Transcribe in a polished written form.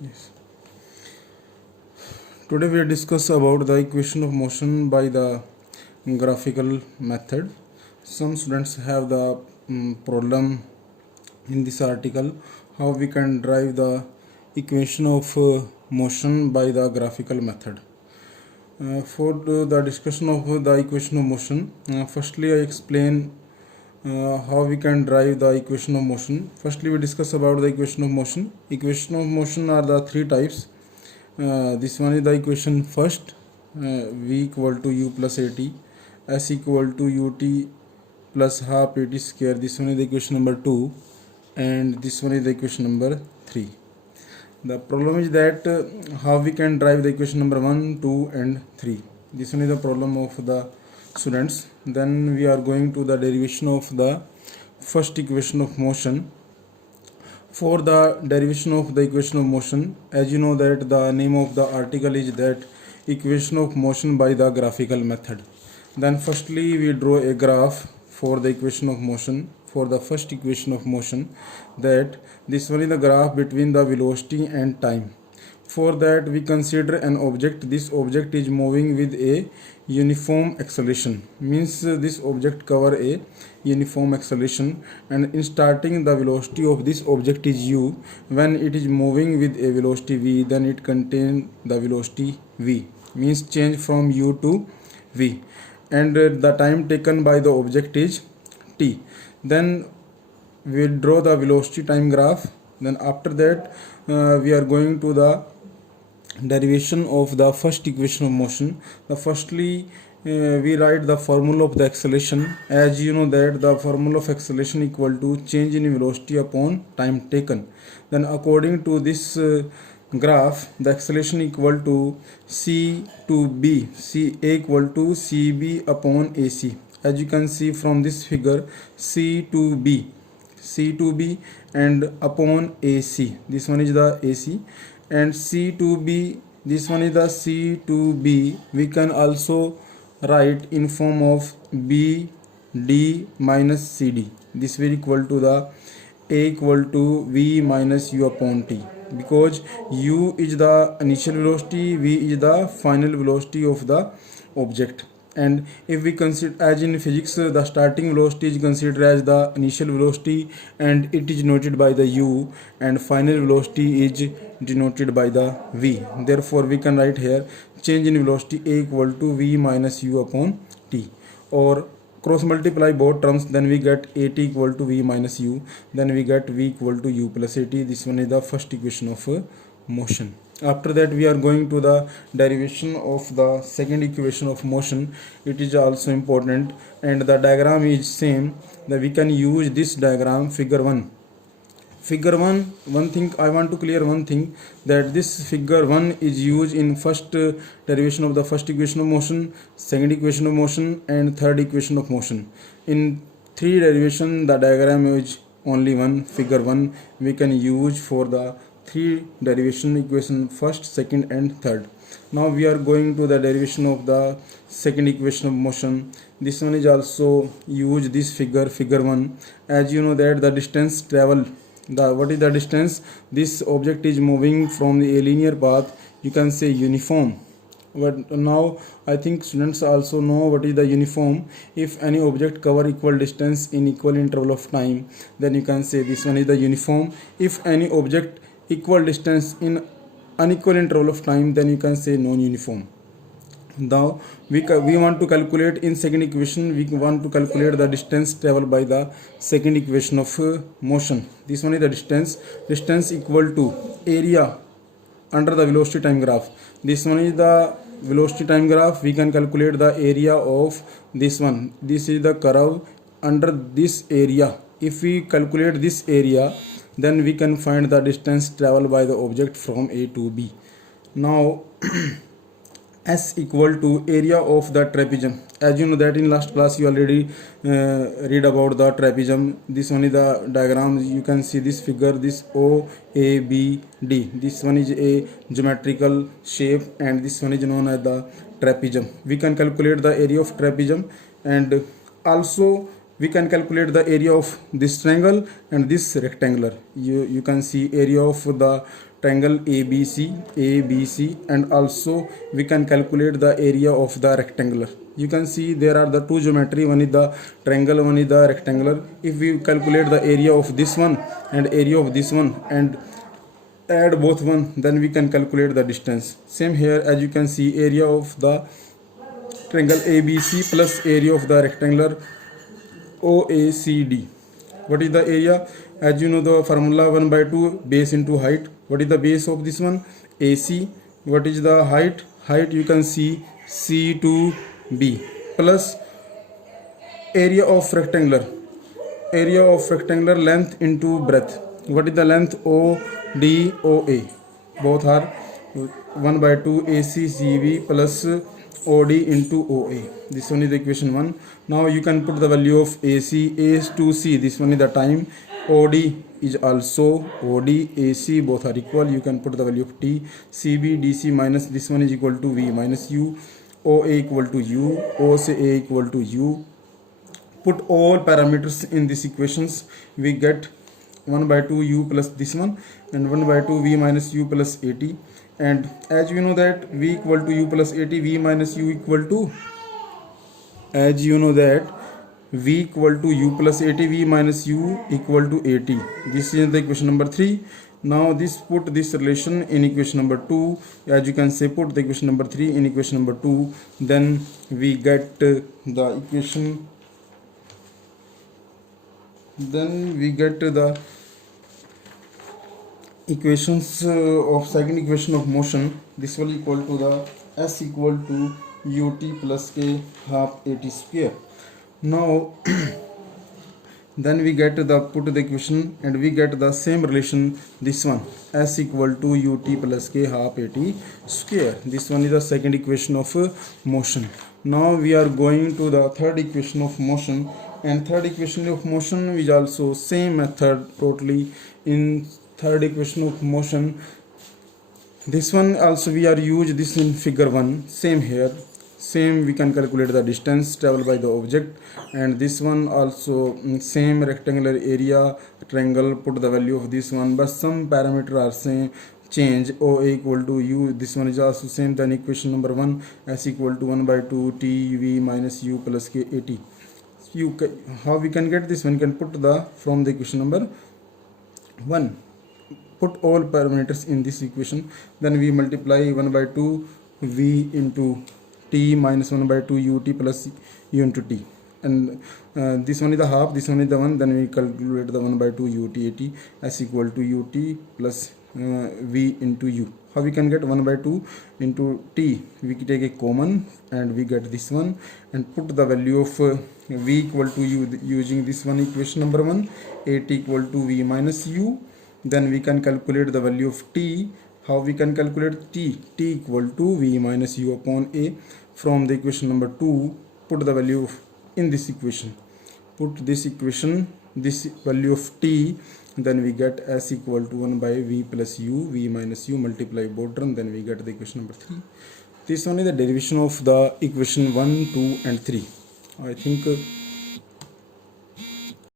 Yes. Today we discuss about the equation of motion by the graphical method. Some students have the problem in this article how we can derive the equation of motion by the graphical method. For the discussion of the equation of motion, firstly I explain how we can derive the equation of motion. Firstly, we discuss about the equation of motion. Equation of motion are the three types. This one is the equation first, v equal to u plus at, s equal to ut plus half at square. This one is the equation number 2, and this one is the equation number 3. The problem is that how we can derive the equation number 1, 2 and 3. This one is the problem of the students. Then we are going to the derivation of the first equation of motion. For the derivation of the equation of motion, as you know that the name of the article is that equation of motion by the graphical method. Then firstly we draw a graph for the equation of motion, for the first equation of motion, that this one is the graph between the velocity and time. For that we consider an object. This object is moving with a uniform acceleration, means this object cover a uniform acceleration, and in starting the velocity of this object is u. When it is moving with a velocity v, then it contain the velocity v, means change from u to v, and the time taken by the object is t. Then we draw the velocity time graph. Then after that we are going to the derivation of the first equation of motion. The firstly we write the formula of the acceleration. As you know that the formula of acceleration equal to change in velocity upon time taken. Then according to this graph, the acceleration equal to c to b, c a equal to cb upon ac. As you can see from this figure, c to b and upon ac, this one is the ac, and c to b, this one is the c to b. We can also write in form of b d minus cd. This will equal to the a equal to v minus u upon t, because u is the initial velocity, v is the final velocity of the object. And if we consider, as in physics, the starting velocity is considered as the initial velocity and it is denoted by the u, and final velocity is denoted by the v. Therefore we can write here change in velocity a equal to v minus u upon t, or cross multiply both terms, then we get at equal to v minus u, then we get v equal to u plus at. This one is the first equation of motion. After that we are going to the derivation of the second equation of motion. It is also important, and the diagram is same, that we can use this diagram, figure 1. Figure 1, one thing I want to clear, one thing, that this figure 1 is used in first derivation of the first equation of motion, second equation of motion and third equation of motion. In three derivation the diagram is only one, figure 1 we can use for the three derivation equation, first, second and third. Now we are going to the derivation of the second equation of motion. This one is also use this figure 1. As you know that the distance travel, what is the distance, this object is moving from a linear path, you can say uniform. But now I think students also know what is the uniform. If any object cover equal distance in equal interval of time, then you can say this one is the uniform. If any object equal distance in unequal interval of time, then you can say non-uniform. Now we want to calculate in second equation, we want to calculate the distance traveled by the second equation of motion. This one is the distance equal to area under the velocity time graph. This one is the velocity time graph. We can calculate the area of this one. This is the curve under this area. If we calculate this area, then we can find the distance traveled by the object from A to B. Now S equal to area of the trapezium. As you know that in last class you already read about the trapezium. This one is the diagram. You can see this figure, this O, A, B, D. This one is a geometrical shape and this one is known as the trapezium. We can calculate the area of trapezium, and also we can calculate the area of this triangle and this rectangular. You can see area of the triangle ABC, and also we can calculate the area of the rectangular. You can see there are the two geometry, one is the triangle, one is the rectangular. If we calculate the area of this one and area of this one and add both one, then we can calculate the distance. Same here, as you can see, area of the triangle ABC plus area of the rectangular OACD. What is the area? As you know the formula, 1 by 2 base into height. What is the base of this one? AC. What is the height? Height you can see C2B plus area of rectangular. Area of rectangular length into breadth. What is the length? ODOA. Both are 1 by 2 ACCB plus OD into OA. This one is the equation 1. Now you can put the value of AC, A to C. This one is the time. OD is also OD, AC both are equal. You can put the value of T. CB, DC minus this one is equal to V minus U. OA equal to U. O से A equal to U. Put all parameters in these equations. We get 1 by 2 U plus this one and 1 by 2 V minus U plus 80. And as you know that V equal to U plus 80, V minus U equal to, as you know that V equal to U plus 80, V minus U equal to 80. This is the equation number 3. Now this put this relation in equation number 2. As you can say, put the equation number 3 in equation number 2. Then we get the equation. Then we get the equations of second equation of motion. This will equal to the S equal to ut plus k half at square. Now then we get the put the equation and we get the same relation, this one, S equal to ut plus k half at square. This one is the second equation of motion. Now we are going to the third equation of motion, and third equation of motion is also same method totally. In third equation of motion, this one also we are use this in figure 1. Same here, same we can calculate the distance traveled by the object, and this one also same rectangular area triangle, put the value of this one, but some parameter are same change. OA equal to U, this one is also same. Then equation number 1, S equal to 1 by 2 T V minus U plus K 80. How we can get this one? You can put the from the equation number 1, put all parameters in this equation. Then we multiply 1 by 2 V into T minus 1 by 2 ut plus U into T, and this one is the half, this one is the 1. Then we calculate the 1 by 2 ut 80 S equal to ut plus V into U. How we can get 1 by 2 into T? We take a common and we get this one, and put the value of V equal to U using this one equation number 1, at equal to V minus U. Then we can calculate the value of T. How we can calculate T? T equal to V minus U upon A. From the equation number 2, put the value of in this equation. Put this equation, this value of T, then we get S equal to 1 by V plus U, V minus U, multiply both term, then we get the equation number 3. This one is the derivation of the equation 1, 2 and 3. I think